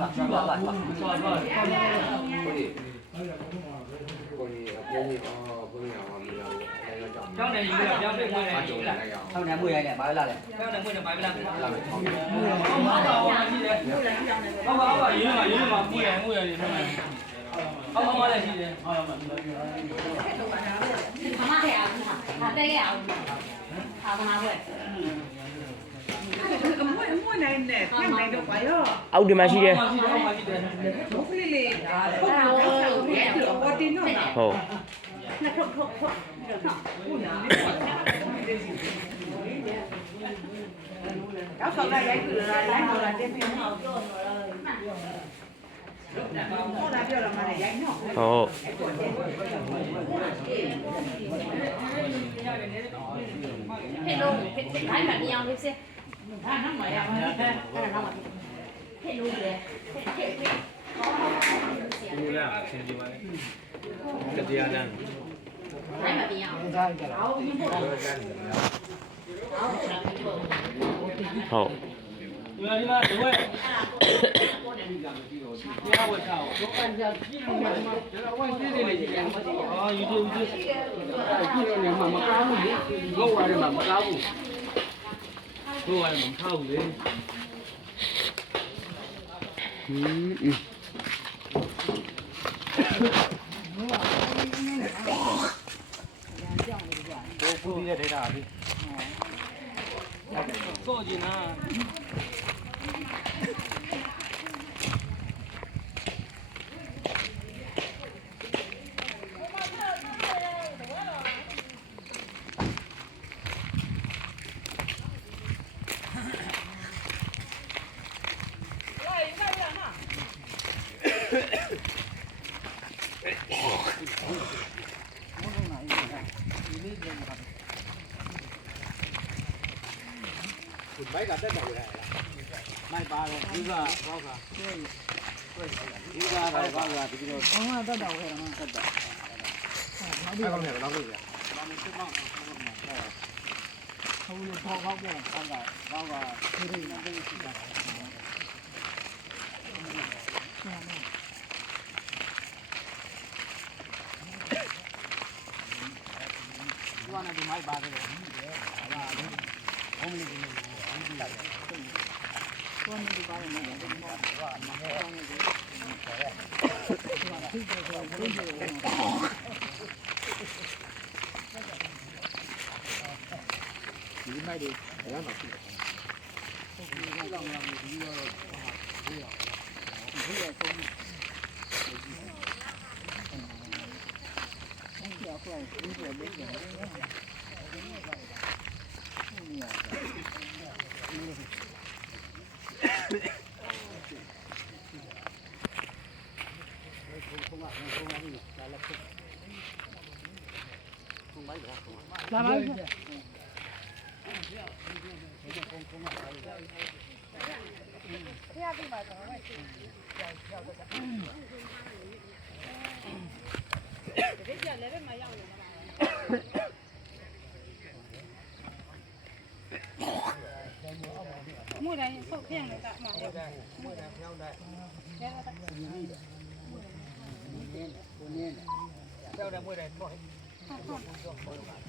ကျောင်းနေယူရပြောင်းပြဝင်နေယူလာကျောင်းနေမွေးရတယ်ဘာလဲလဲကျောင်းနေမွေးတယ်ဘာလဲလဲလာမယ်ဘာဘာရှိတယ်ဘာဘာရင်းမှာမွေးရနေတယ်ဘာလည်းရှိတယ်ဘာမှထဲအောင်ဟာတဲရအောင်ဟာဘာမှပဲမွေးနိုင်တယ်ပြန်နိုင်တော့ပါရော အောက်ဒီမှာရှိတယ် ဘုတ်ကလေးလေးဟုတ်တယ်နော် ဟုတ် နှစ်ထုတ်ဟုတ်နာတော့ဆောက်လိုက်ရိုက်ကြည့်လိုက်တော့တက်ပြင်းအောင်ပြောတော့ဟောလာပြောတော့မလည်းရိုက်နော်ဟုတ်ဟဲ့လို့ဟဲ့ခိုင်းမှမအောင်ဖြစ်စေဒါနောက်မှရမှာအဲ့ဒါနောက်မှဟဲ့လို့လေဟဲ့လူလာဆင်းကြပါလေကတရားလမ်းခိုင်းမှမအောင်အော်ဒီပေါ့အော်ဒါပြီးပေါ့ဟုတ်ဒီမှာဒီဝဲတရားဝဲချောင်းတော့အန်ကြည့်လို့မှာဒါဝဲသေးသေးလေးကြီးအော်ယူကြည့်ကြည့်ကြည့်တော့ညမှာမကားဘူးလေလောက်ရတယ်မှာမကားဘူးတို့ရတယ်မထောက်လေပူဒီတဲ့ဒေတာပြီစော့ကျင်နာမိုက်ကတက်တယ်လေမိုက်ပါတယ်ဒီကဘောက်ကဒီကတော့ဘောက်ကဒီလိုဘာမှတက်တော့ခဲ့မှာတက်တော့နောက်ပြီးတော့လည်းနောက်လို့ပြဘာမှစစ်မောင်းဟုတ်လို့ထောက်ပေါက်ပြန်ဆောက်ကဘောက်ကဒီလိုနဲ့သိရှိတာဒီကနေ့ဒီမိုက်ပါတယ်ဟာဘုံလေးဒီလိုကိုယ်နေပါရမယ်ဒီမှာဘာမှမဟုတ်ဘူးဒီမိုက်တွေရမ်းပါပြီဟုတ်ကဲ့လောက်လာပြီဒီတော့ဒီရဆုံးဒီအခွင့်အရေးတွေလည်းရတယ်လာပါဦးမွေးတိုင်းဆုတ်ပြန်နေတာမှာမွေးတိုင်းဖြောင်းတိုင်းကိုနင်းကိုနင်းဖြောင်းတယ်မွေးတိုင်းပေါ့